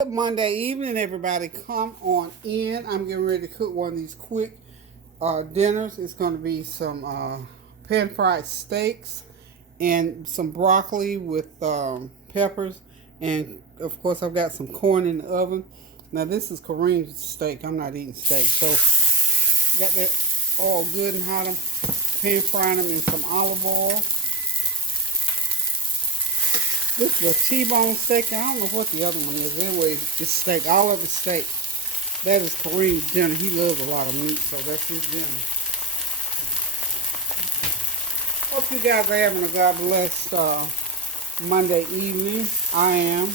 Good Monday evening, everybody. Come on in. I'm getting ready to cook one of these quick dinners. It's going to be some pan fried steaks and some broccoli with peppers. And of course, I've got some corn in the oven. Now, this is Kareem's steak. I'm not eating steak. So, got that all good and hot. I'm pan frying them in some olive oil. This is a T-bone steak. I don't know what the other one is. Anyway, it's steak. All of it's steak. That is Kareem's dinner. He loves a lot of meat, so that's his dinner. Hope you guys are having a God bless Monday evening. I am.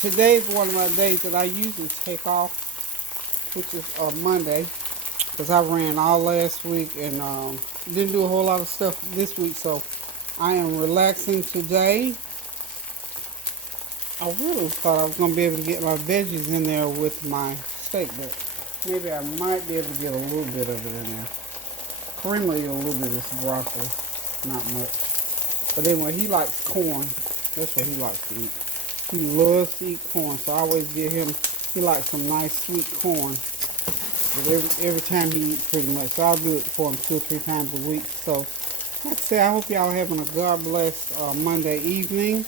Today's one of my days that I usually take off, which is Monday, because I ran all last week and didn't do a whole lot of stuff this week, so I am relaxing today. I really thought I was going to be able to get my veggies in there with my steak, but maybe I might be able to get a little bit of it in there. Kareem will eat a little bit of this broccoli, not much. But anyway, he likes corn. That's what he likes to eat. He loves to eat corn, so I always give him, he likes some nice sweet corn. But every time he eats pretty much. So I'll do it for him 2 or 3 times a week. So, like I say, I hope y'all are having a God blessed Monday evening.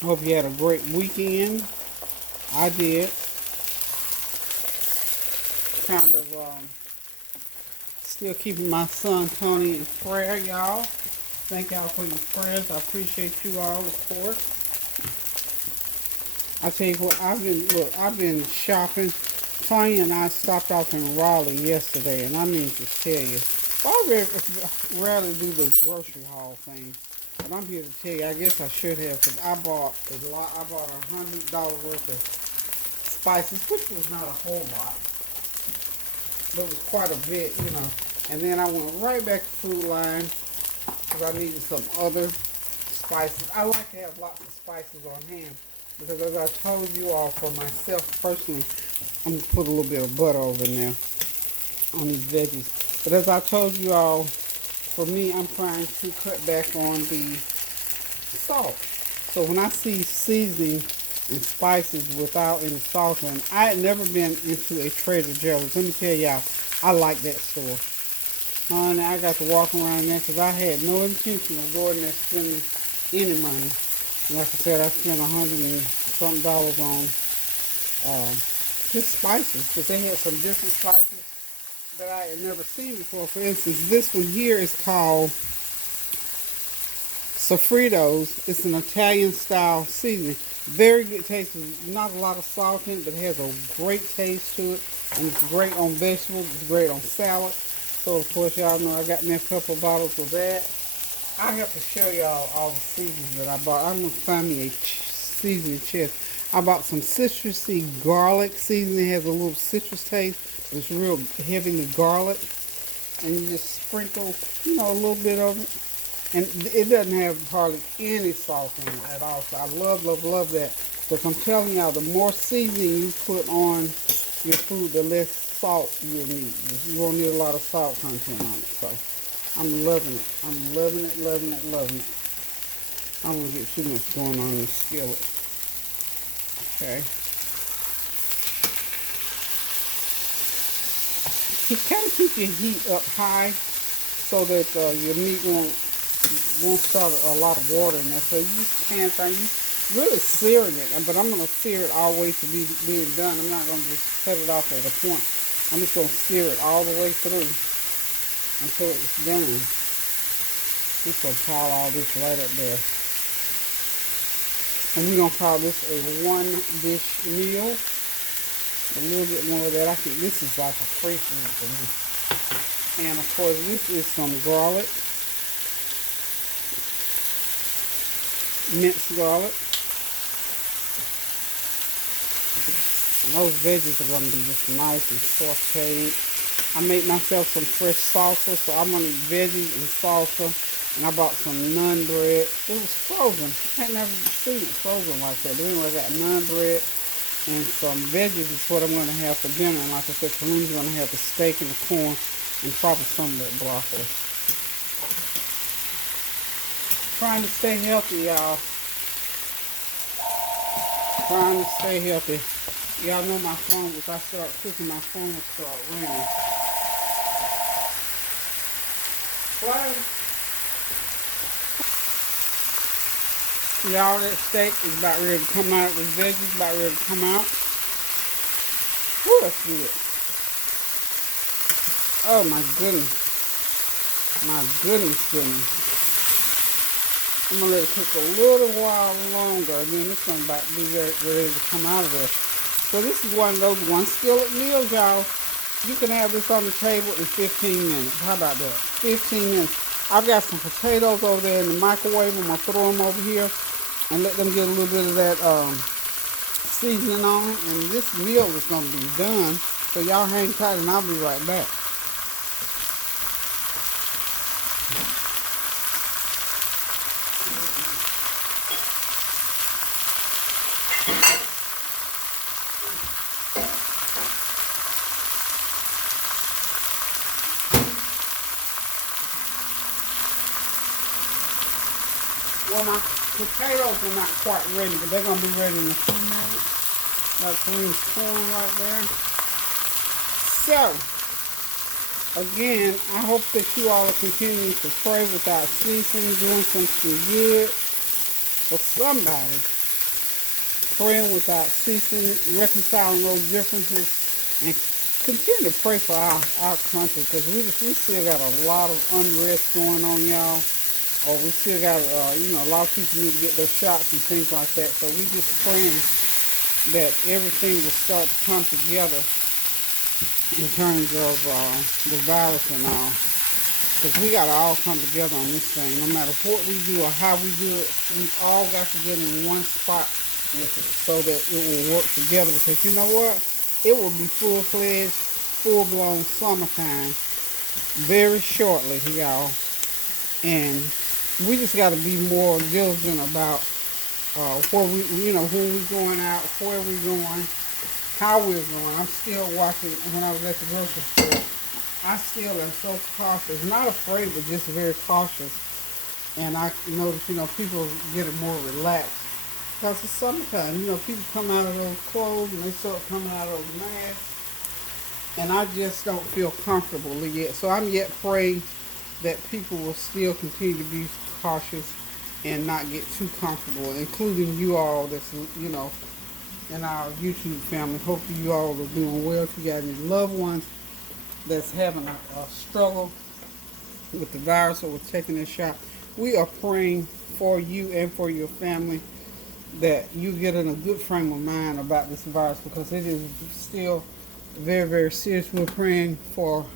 I hope you had a great weekend. I did. Kind of still keeping my son Tony in prayer, y'all. Thank y'all for your prayers. I appreciate you all, of course. I tell you what, I've been shopping. Tony and I stopped off in Raleigh yesterday, and I mean to tell you, I rarely do the grocery haul thing. But I'm here to tell you, I guess I should have, because I bought $100 worth of spices, which was not a whole lot, but it was quite a bit, you know. And then I went right back to Food Line, because I needed some other spices. I like to have lots of spices on hand, because as I told you all, for myself personally, I'm going to put a little bit of butter over in there on these veggies. But as I told you all, for me, I'm trying to cut back on the salt. So when I see seasoning and spices without any salt in, I had never been into a Trader Joe's. Let me tell y'all, I like that store. And I got to walk around there because I had no intention of going there spending any money. And like I said, I spent $100 and something on just spices, because they had some different spices that I had never seen before. For instance, this one here is called Sofritos. It's an Italian style seasoning. Very good taste. There's not a lot of salt in it, but it has a great taste to it. And it's great on vegetables. It's great on salad. So of course y'all know I got me a couple bottles of that. I have to show y'all all the seasonings that I bought. I'm going to find me a seasoning chest. I bought some citrusy garlic seasoning. It has a little citrus taste. It's real heavily garlic. And you just sprinkle, a little bit of it. And it doesn't have hardly any salt in it at all. So I love, love, love that. Because I'm telling y'all, the more seasoning you put on your food, the less salt you'll need. You won't need a lot of salt content on it. So I'm loving it. I'm loving it, loving it, loving it. I don't want to get too much going on in the skillet. Okay. Kind of keep your heat up high so that your meat won't start a lot of water in there. So you just pan fry, you really searing it, but I'm going to sear it all the way to being done. I'm not going to just cut it off at a point. I'm just going to sear it all the way through until it's done. I'm just going to pile all this right up there. And we're going to call this a 1-dish meal. A little bit more of that. I think this is like a free food for me. And of course, this is some garlic. Minced garlic. And those veggies are going to be just nice and sauteed. I made myself some fresh salsa, so I'm going to eat veggies and salsa. And I bought some naan bread. It was frozen. I had never seen it frozen like that. But anyway, I got naan bread and some veggies is what I'm going to have for dinner. And like I said, Kareem's going to have the steak and the corn and probably some of that broccoli. Trying to stay healthy, y'all. Trying to stay healthy. Y'all know my phone, if I start cooking, my phone will start ringing. Well, y'all, that steak is about ready to come out. The veggies about ready to come out. Woo, that's good. Oh my goodness. My goodness. I'm gonna let it cook a little while longer, and then it's gonna about be ready to come out of there. So this is one of those one skillet meals, y'all. You can have this on the table in 15 minutes. How about that? 15 minutes. I've got some potatoes over there in the microwave. I'm gonna throw them over here and let them get a little bit of that seasoning on it. And this meal is gonna be done. So y'all hang tight, and I'll be right back. Well, my potatoes are not quite ready, but they're going to be ready in a few minutes. That's green corn right there. So, again, I hope that you all are continuing to pray without ceasing, doing something good for somebody. Praying without ceasing, reconciling those differences, and continue to pray for our country, because we still got a lot of unrest going on, y'all. Or we still got, a lot of people need to get their shots and things like that. So we just praying that everything will start to come together in terms of the virus and all. Because we got to all come together on this thing. No matter what we do or how we do it, we all got to get in one spot with it so that it will work together. Because you know what? It will be full-fledged, full-blown summertime very shortly, y'all. And we just got to be more diligent about where we, when we're going out, where we're going, how we're going. I'm still watching when I was at the grocery store. I still am so cautious, not afraid, but just very cautious. And I notice, people getting more relaxed because it's summertime. People come out of those clothes and they start coming out of those masks, and I just don't feel comfortable yet. So I'm yet praying that people will still continue to be cautious and not get too comfortable, including you all that's, in our YouTube family. Hopefully you all are doing well. If you got any loved ones that's having a struggle with the virus or with taking a shot, we are praying for you and for your family that you get in a good frame of mind about this virus, because it is still very, very serious. We're praying for,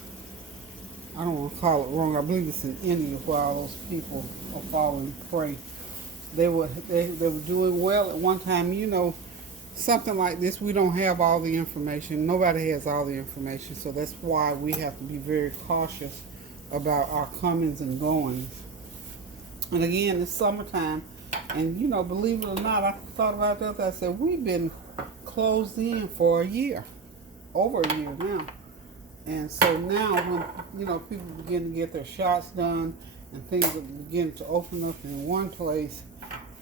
I don't want to call it wrong, I believe it's in India where all those people are falling prey. They were doing well at one time. Something like this, we don't have all the information. Nobody has all the information, so that's why we have to be very cautious about our comings and goings. And again, it's summertime, and believe it or not, I thought about that. I said, we've been closed in for a year, over a year now. And so now when, people begin to get their shots done and things are beginning to open up in one place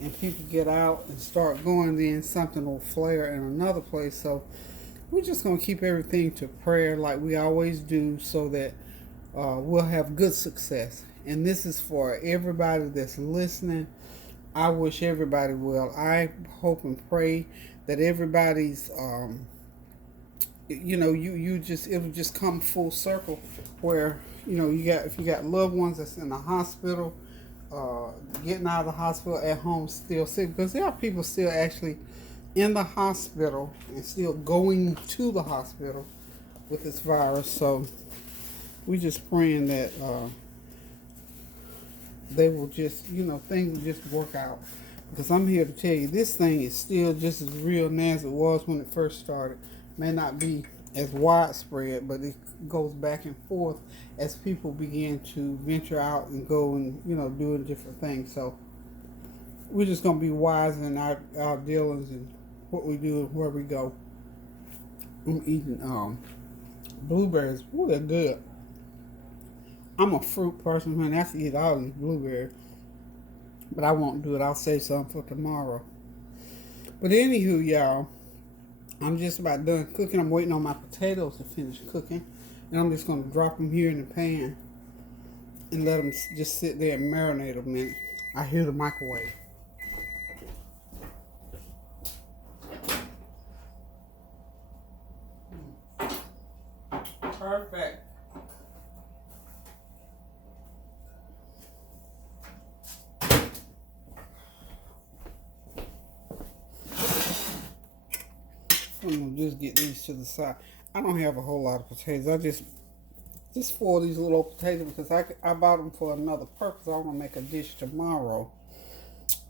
and people get out and start going, then something will flare in another place. So we're just going to keep everything to prayer like we always do, so that we'll have good success. And this is for everybody that's listening. I wish everybody well. I hope and pray that everybody's it'll just come full circle where if you got loved ones that's in the hospital, getting out of the hospital, at home still sick, because there are people still actually in the hospital and still going to the hospital with this virus. So we just praying that they will just, things will just work out, because I'm here to tell you, this thing is still just as real now as it was when it first started. May not be as widespread, but it goes back and forth as people begin to venture out and go and doing different things. So we're just gonna be wise in our dealings and what we do and where we go. I'm eating blueberries. Ooh, they're good. I'm a fruit person, man. I have to eat all these blueberries, but I won't do it. I'll save some for tomorrow. But anywho, y'all, I'm just about done cooking. I'm waiting on my potatoes to finish cooking. And I'm just going to drop them here in the pan and let them just sit there and marinate a minute. I hear the microwave. Perfect. I'm going to just get these to the side. I don't have a whole lot of potatoes. I just for these little potatoes because I bought them for another purpose. I want to make a dish tomorrow.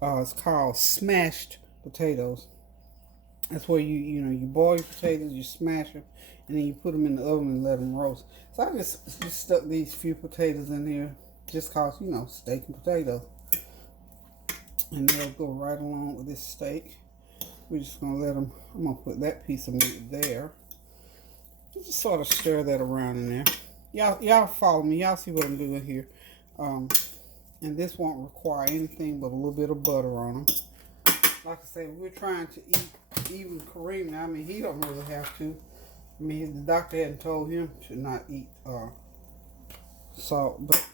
It's called smashed potatoes. That's where you boil your potatoes, you smash them, and then you put them in the oven and let them roast. So I just stuck these few potatoes in there just cause steak and potatoes, and they'll go right along with this steak. We're just gonna let them. I'm gonna put that piece of meat there. Just sort of stir that around in there. Y'all follow me. Y'all see what I'm doing here. And this won't require anything but a little bit of butter on them. Like I said, we're trying to eat even Kareem. I mean, he don't really have to. I mean, the doctor hadn't told him to not eat salt, but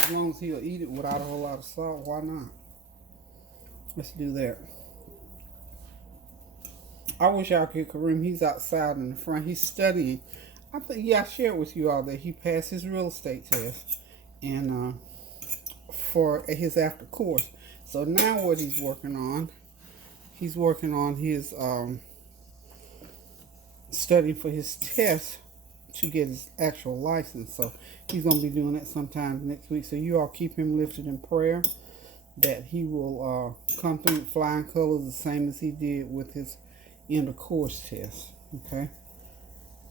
as long as he'll eat it without a whole lot of salt, why not? Let's do that. I wish y'all could Kareem. He's outside in the front. He's studying. I shared with you all that he passed his real estate test and for his after course. So now what he's working on his studying for his test to get his actual license. So he's going to be doing that sometime next week. So you all keep him lifted in prayer that he will come through with flying colors the same as he did with his end of course test.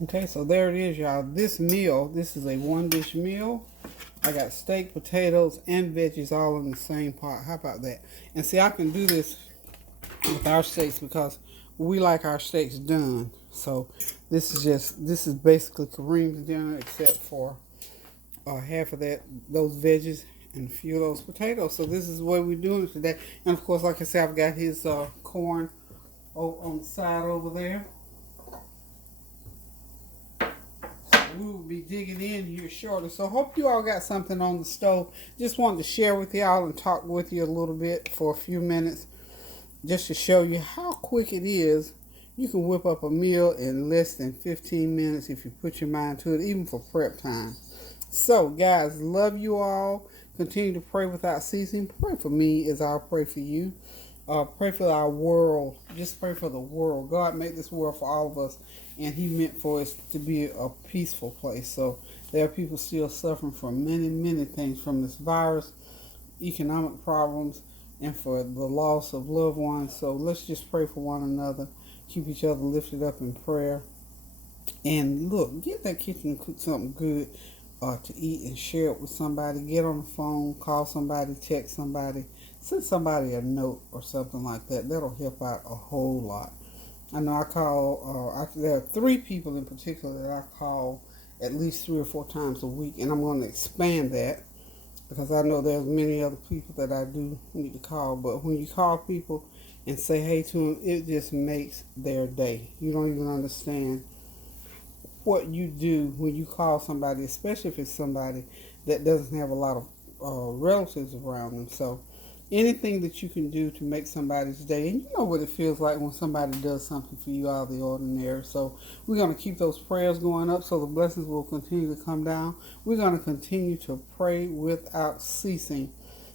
Okay, so there it is, y'all. This is a one dish meal. I got steak, potatoes, and veggies all in the same pot. How about that? And see, I can do this with our steaks because we like our steaks done. So this is basically Kareem's dinner except for half of those veggies and a few of those potatoes. So this is the way we're doing it today. And of course, like I said, I've got his corn on the side over there. We will be digging in here shortly. So hope you all got something on the stove. Just wanted to share with y'all and talk with you a little bit for a few minutes just to show you how quick it is. You can whip up a meal in less than 15 minutes if you put your mind to it, even for prep time. So guys, love you all. Continue to pray without ceasing. Pray for me as I'll pray for you. Pray for our world. Just pray for the world. God made this world for all of us, and He meant for us to be a peaceful place. So there are people still suffering from many, many things from this virus, economic problems, and for the loss of loved ones. So let's just pray for one another. Keep each other lifted up in prayer. And look, get that kitchen and cook something good to eat and share it with somebody. Get on the phone, call somebody, text somebody. Send somebody a note or something like that. That'll help out a whole lot. I know I call, there are 3 people in particular that I call at least 3 or 4 times a week, and I'm going to expand that because I know there's many other people that I do need to call. But when you call people and say hey to them, it just makes their day. You don't even understand what you do when you call somebody, especially if it's somebody that doesn't have a lot of relatives around them. So anything that you can do to make somebody's day, and you know what it feels like when somebody does something for you out of the ordinary. So we're going to keep those prayers going up so the blessings will continue to come down. We're going to continue to pray without ceasing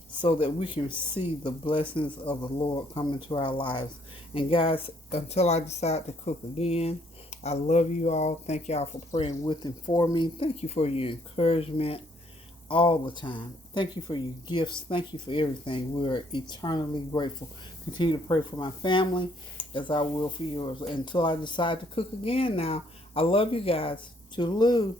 so that we can see the blessings of the Lord come into our lives. And guys, until I decide to cook again, I love you all. Thank y'all for praying with and for me. Thank you for your encouragement all the time. Thank you for your gifts. Thank you for everything. We're eternally grateful. Continue to pray for my family as I will for yours until I decide to cook again now. I love you guys. Toodaloo.